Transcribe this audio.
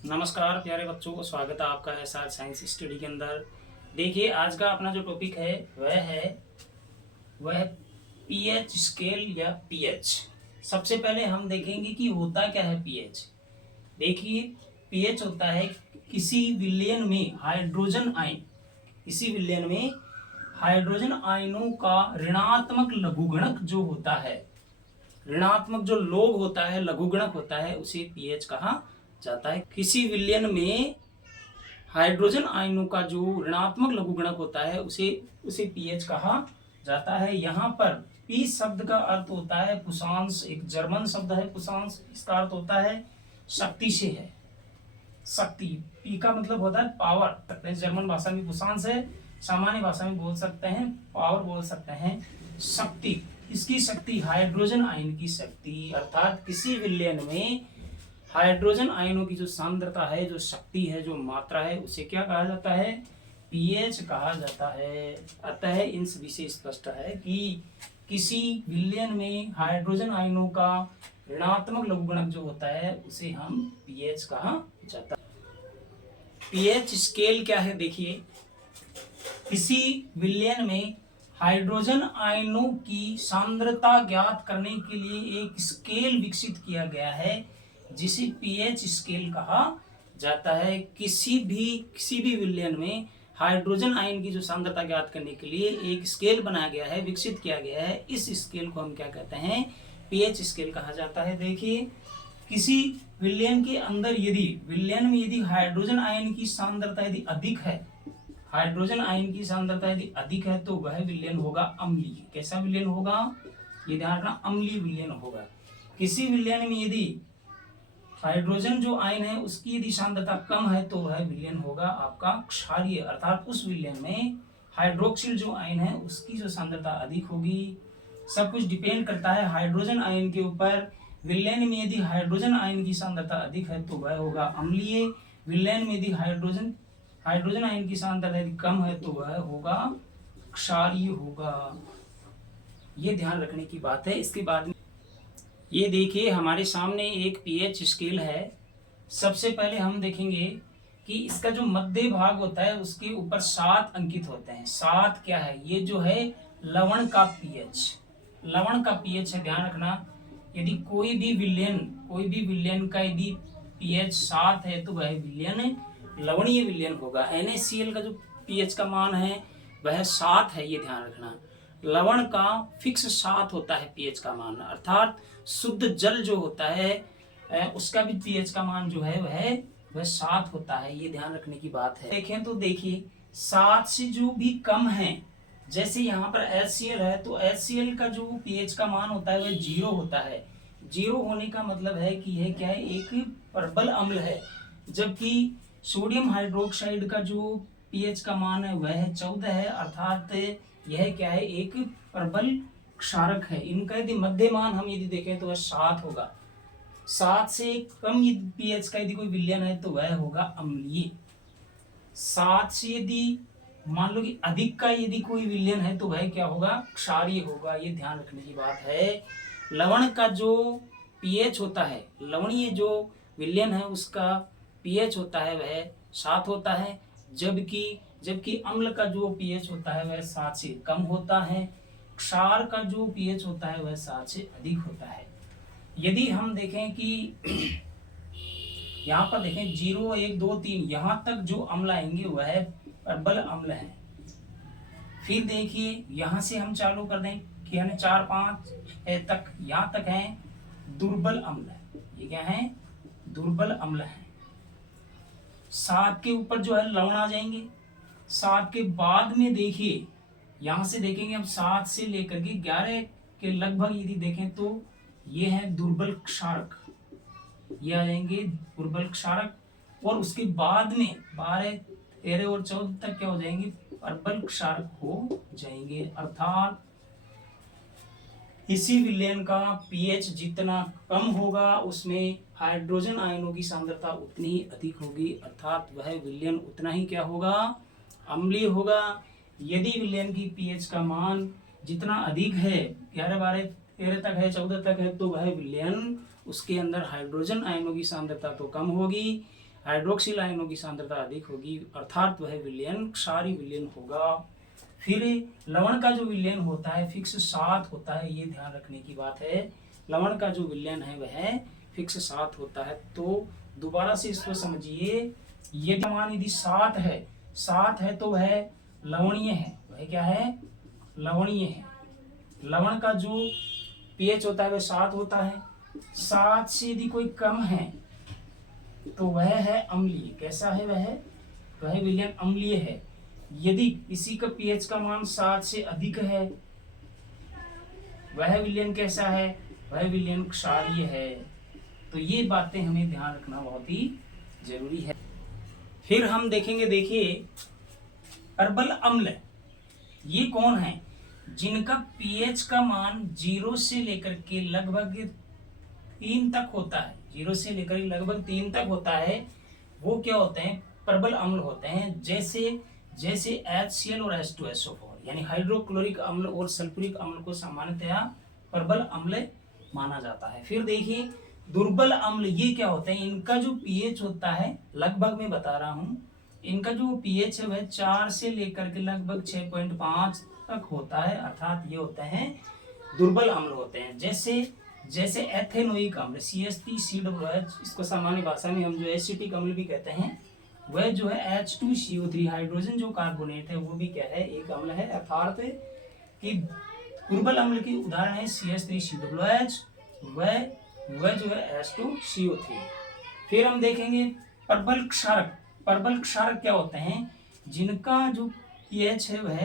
नमस्कार प्यारे बच्चों को स्वागत है आपका एसआर साइंस स्टडी के अंदर। देखिए आज का अपना जो टॉपिक है वह पीएच स्केल या पीएच। सबसे पहले हम देखेंगे कि होता क्या है पीएच। देखिए पीएच होता है किसी विलयन में हाइड्रोजन आयन, किसी विलयन में हाइड्रोजन आयनों का ऋणात्मक लघुगणक जो होता है, ऋणात्मक जो लोग होता है, लघुगणक होता है, उसे पीएच कहा जाता है। किसी विलयन में हाइड्रोजन आयनों का जो ऋणात्मक लघुगणक होता है उसे पीएच कहा जाता है। यहाँ पर पी शब्द का अर्थ होता है पुषांश, एक जर्मन शब्द है पुषांश, इसका अर्थ होता है शक्ति से है, शक्ति। पी का मतलब होता है पावर, जर्मन भाषा में पुषांश है, सामान्य भाषा में बोल सकते हैं पावर, बोल सकते हैं शक्ति। इसकी शक्ति हाइड्रोजन आयन की शक्ति, अर्थात किसी विलयन में हाइड्रोजन आयनों की जो सांद्रता है, जो शक्ति है, जो मात्रा है, उसे क्या कहा जाता है? पीएच कहा जाता है। अतः इन सभी से स्पष्ट है कि किसी विलयन में हाइड्रोजन आयनों का ऋणात्मक लघुगणक जो होता है उसे हम पीएच कहा जाता है। पीएच स्केल क्या है? देखिए किसी विलयन में हाइड्रोजन आयनों की सांद्रता ज्ञात करने के लिए एक स्केल विकसित किया गया है जिसे पीएच स्केल कहा जाता है। किसी भी विलयन में हाइड्रोजन आयन की जो सांद्रता ज्ञात करने के लिए एक स्केल बनाया गया है, विकसित किया गया है, इस स्केल को हम क्या कहते हैं? पीएच स्केल कहा जाता है। देखिए किसी विलयन के अंदर विलयन में यदि हाइड्रोजन आयन की सांद्रता यदि अधिक है, हाइड्रोजन आयन की सांद्रता यदि अधिक है तो वह विलयन होगा अम्लीय। कैसा विलयन होगा? ये ध्यान रखना, अम्लीय विलयन होगा। किसी विलयन में यदि हाइड्रोजन जो आयन है उसकी यदि सांद्रता कम है तो वह विलयन होगा आपका क्षारीय, अर्थात उस विलयन में हाइड्रोक्सिल जो आयन है उसकी जो सांद्रता अधिक होगी। सब कुछ डिपेंड करता है हाइड्रोजन आयन के ऊपर। विलयन में यदि हाइड्रोजन आयन की सांद्रता अधिक है तो वह होगा अम्लीय। विलयन में यदि हाइड्रोजन आयन की सांद्रता यदि कम है तो वह होगा क्षारीय होगा। ये ध्यान रखने की बात है। इसके बाद में ये देखिए हमारे सामने एक पीएच स्केल है। सबसे पहले हम देखेंगे कि इसका जो मध्य भाग होता है उसके ऊपर 7 अंकित होते हैं। 7 क्या है? ये जो है लवण का पीएच, लवण का पीएच है, ध्यान रखना। यदि कोई भी विलयन का यदि पीएच 7 है तो वह विलयन लवणीय विलयन होगा। NaCl का जो पीएच का मान है वह 7 है, ये ध्यान रखना। लवण का फिक्स 7 होता है पीएच का मान, अर्थात शुद्ध जल जो होता है उसका भी पीएच का मान जो है वह 7 होता है, ये ध्यान रखने की बात है। देखें तो देखिए 7 से जो भी कम है, जैसे यहाँ पर HCl है तो HCl का जो पीएच का मान होता है वह 0 होता है। 0 होने का मतलब है कि यह क्या है? एक प्रबल अम्ल है। जबकि सोडियम हाइड्रोक्साइड का जो पीएच का मान है वह 14 है, अर्थात यह क्या है? एक प्रबल क्षारक है। इनका यदि मध्य मान हम यदि देखें तो वह 7 होगा। 7 से कम पीएच का यदि कोई विलयन है तो वह होगा अम्लीय। 7 से यदि मान लो कि अधिक का यदि कोई विलयन है तो वह क्या होगा? क्षारीय होगा। ये ध्यान रखने की बात है। लवण का जो पीएच होता है, लवणीय जो विलयन है उसका पीएच होता है वह 7 होता है, जबकि अम्ल का जो पीएच होता है वह 7 से कम होता है। क्षार का जो पीएच होता है वह 7 से अधिक होता है। यदि हम देखें कि यहाँ पर देखें 0, 1, 2, 3 यहाँ तक जो अम्ल आएंगे वह प्रबल अम्ल है। फिर देखिए यहाँ से हम चालू कर दें कि यानी 4, 5 तक, यहाँ तक है दुर्बल अम्ल। ये क्या है? दुर्बल अम्ल है। 7 के ऊपर जो है लवण आ जाएंगे। 7 के बाद में देखिए यहां से देखेंगे हम 7 से लेकर के 11 के लगभग यदि देखें तो ये है दुर्बल क्षारक, ये आ जाएंगे दुर्बल क्षारक। और उसके बाद में 12, 13 और 14 तक क्या हो जाएंगे? प्रबल क्षारक हो जाएंगे। अर्थात इसी विलयन का पीएच जितना कम होगा उसमें हाइड्रोजन आयनों की सांद्रता उतनी ही अधिक होगी, अर्थात वह विलयन उतना ही क्या होगा? अम्लीय होगा। यदि विलयन की पीएच का मान जितना अधिक है, 11, 12, 13 तक है, 14 तक है, तो वह विलयन उसके अंदर हाइड्रोजन आयनों की सांद्रता तो कम होगी, हाइड्रोक्सिल आयनों की सांद्रता अधिक होगी, अर्थात वह विलयन क्षारीय विलयन होगा। फिर लवण का जो विलयन होता है फिक्स 7 होता है, ये ध्यान रखने की बात है। लवण का जो विलयन है वह फिक्स 7 होता है। तो दोबारा से इसको समझिए, यदि मान यदि 7 है तो वह लवणीय है। वह क्या है? लवणीय है। लवण का जो पीएच होता है वह 7 होता है। 7 से यदि कोई कम है तो वह है अम्लीय। कैसा है वह? वह विलयन अम्लीय है। यदि किसी का पीएच का मान 7 से अधिक है, वह विलयन कैसा है? वह विलयन क्षारीय है। तो ये बातें हमें ध्यान रखना बहुत ही जरूरी है। फिर हम देखेंगे, देखिए प्रबल अम्ल ये कौन है? जिनका पीएच का मान 0 से लेकर के लगभग 3 तक होता है। 0 से लेकर लगभग 3 तक होता है, वो क्या होते हैं? प्रबल अम्ल होते हैं। जैसे HCl और H2SO4, यानी हाइड्रोक्लोरिक अम्ल और सल्फ्यूरिक अम्ल को सामान्यतया प्रबल अम्ल माना जाता है। फिर देखिए दुर्बल अम्ल ये क्या होते हैं? इनका जो पीएच होता है, लगभग मैं बता रहा हूं, इनका जो पीएच है वह 4 से लेकर के लगभग 6.5 तक होता है, अर्थात ये होते हैं दुर्बल अम्ल होते हैं। जैसे एथेनोइक अम्ल CH3COOH, इसको सामान्य भाषा में हम जो एसिटिक अम्ल भी कहते हैं, वह जो है H2CO3 हाइड्रोजन जो कार्बोनेट है वो भी क्या है? एक अम्ल है। अर्थात कि दुर्बल अम्ल की उदाहरण है CH3COOH, वह जो है H2CO3। फिर हम देखेंगे प्रबल क्षारक। प्रबल क्षारक क्या होते हैं? जिनका जो पीएच है वह